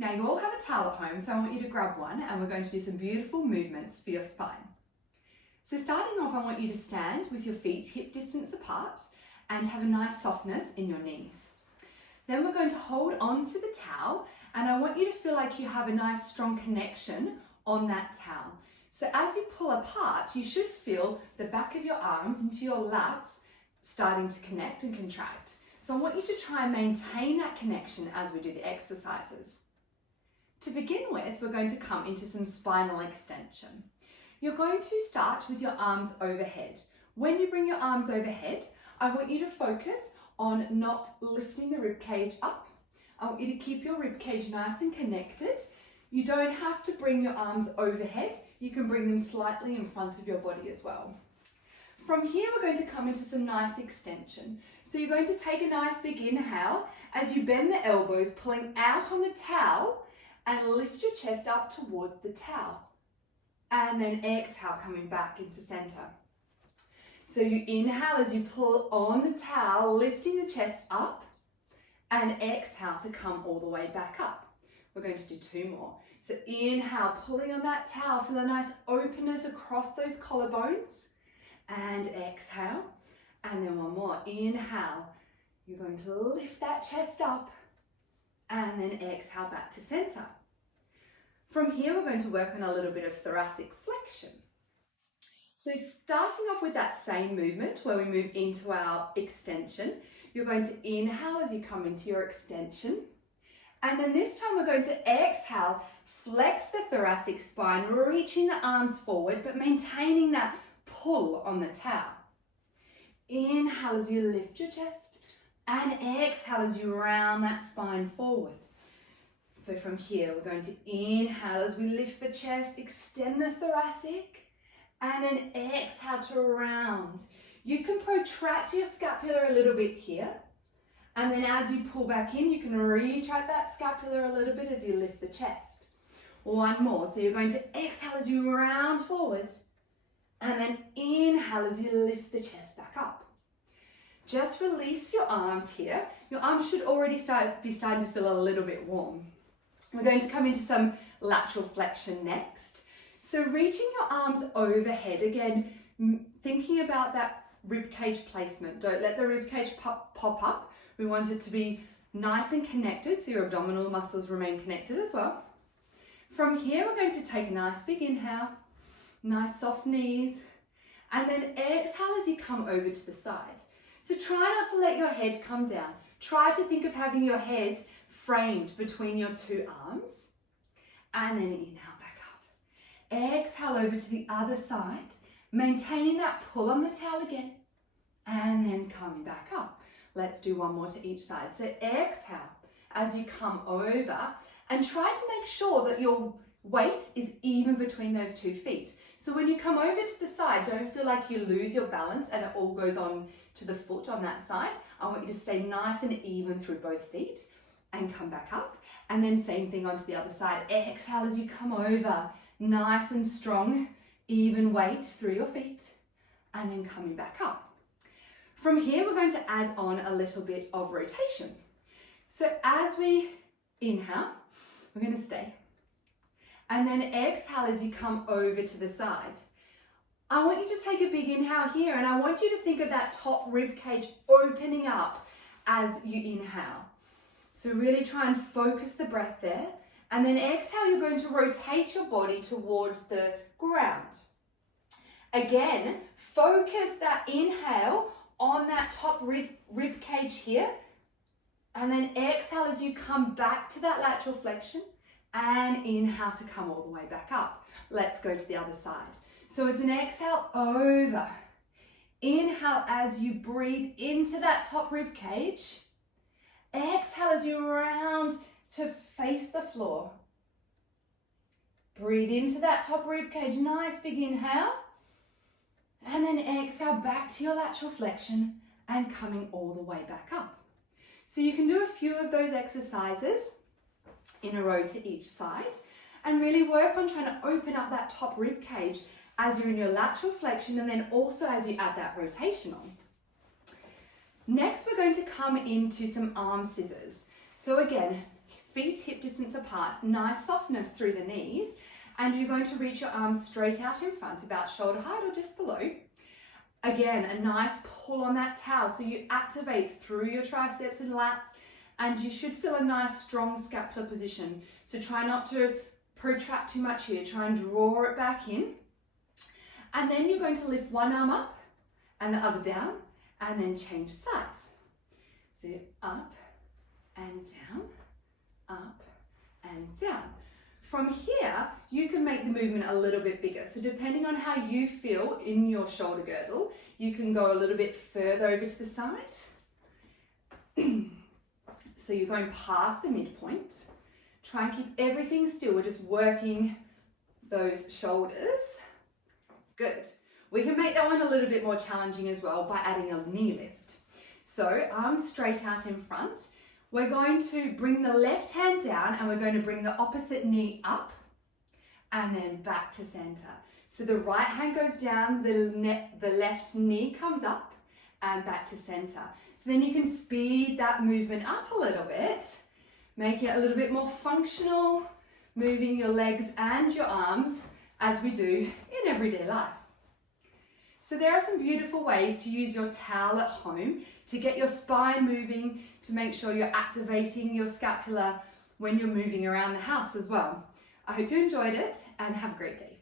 Now you all have a towel at home, so I want you to grab one and we're going to do some beautiful movements for your spine. So starting off, I want you to stand with your feet hip distance apart and have a nice softness in your knees. Then we're going to hold on to the towel and I want you to feel like you have a nice strong connection on that towel. So as you pull apart, you should feel the back of your arms into your lats starting to connect and contract. So I want you to try and maintain that connection as we do the exercises. To begin with, we're going to come into some spinal extension. You're going to start with your arms overhead. When you bring your arms overhead, I want you to focus on not lifting the ribcage up. I want you to keep your ribcage nice and connected. You don't have to bring your arms overhead. You can bring them slightly in front of your body as well. From here, we're going to come into some nice extension. So you're going to take a nice big inhale as you bend the elbows, pulling out on the towel and lift your chest up towards the towel. And then exhale, coming back into center. So you inhale as you pull on the towel, lifting the chest up, and exhale to come all the way back up. We're going to do two more. So inhale, pulling on that towel, feel a nice openness across those collarbones, and exhale. And then one more, inhale. You're going to lift that chest up, and then exhale back to center. From here, we're going to work on a little bit of thoracic flexion. So starting off with that same movement where we move into our extension, you're going to inhale as you come into your extension. And then this time we're going to exhale, flex the thoracic spine, reaching the arms forward, but maintaining that pull on the towel. Inhale as you lift your chest and exhale as you round that spine forward. So from here, we're going to inhale as we lift the chest, extend the thoracic, and then exhale to round. You can protract your scapula a little bit here, and then as you pull back in, you can retract that scapula a little bit as you lift the chest. One more, so you're going to exhale as you round forward, and then inhale as you lift the chest back up. Just release your arms here. Your arms should already be starting to feel a little bit warm. We're going to come into some lateral flexion next. So reaching your arms overhead, again, thinking about that ribcage placement. Don't let the ribcage pop up. We want it to be nice and connected, so your abdominal muscles remain connected as well. From here, we're going to take a nice big inhale, nice soft knees, and then exhale as you come over to the side. So try not to let your head come down. Try to think of having your head framed between your two arms, and then inhale back up. Exhale over to the other side, maintaining that pull on the towel again, and then coming back up. Let's do one more to each side. So exhale as you come over, and try to make sure that your weight is even between those 2 feet. So when you come over to the side, don't feel like you lose your balance and it all goes on to the foot on that side. I want you to stay nice and even through both feet and come back up. And then same thing onto the other side. Exhale as you come over, nice and strong, even weight through your feet, and then coming back up. From here, we're going to add on a little bit of rotation. So as we inhale, we're going to stay. And then exhale as you come over to the side. I want you to take a big inhale here, and I want you to think of that top rib cage opening up as you inhale. So really try and focus the breath there. And then exhale, you're going to rotate your body towards the ground. Again, focus that inhale on that top rib cage here. And then exhale as you come back to that lateral flexion, and inhale to come all the way back up. Let's go to the other side. So it's an exhale over. Inhale as you breathe into that top rib cage. Exhale as you round to face the floor. Breathe into that top rib cage. Nice big inhale. And then exhale back to your lateral flexion and coming all the way back up. So you can do a few of those exercises in a row to each side and really work on trying to open up that top rib cage as you're in your lateral flexion, and then also as you add that rotation on. Next, we're going to come into some arm scissors. So again, feet hip distance apart, nice softness through the knees, and you're going to reach your arms straight out in front, about shoulder height or just below. Again, a nice pull on that towel so you activate through your triceps and lats, and you should feel a nice strong scapular position. So try not to protract too much here, try and draw it back in. And then you're going to lift one arm up and the other down, and then change sides. So up and down, up and down. From here, you can make the movement a little bit bigger. So depending on how you feel in your shoulder girdle, you can go a little bit further over to the side. So you're going past the midpoint. Try and keep everything still. We're just working those shoulders. Good. We can make that one a little bit more challenging as well by adding a knee lift. So arms straight out in front. We're going to bring the left hand down and we're going to bring the opposite knee up and then back to center. So the right hand goes down, the left knee comes up and back to center. So then you can speed that movement up a little bit, make it a little bit more functional, moving your legs and your arms as we do in everyday life. So there are some beautiful ways to use your towel at home to get your spine moving, to make sure you're activating your scapula when you're moving around the house as well. I hope you enjoyed it and have a great day.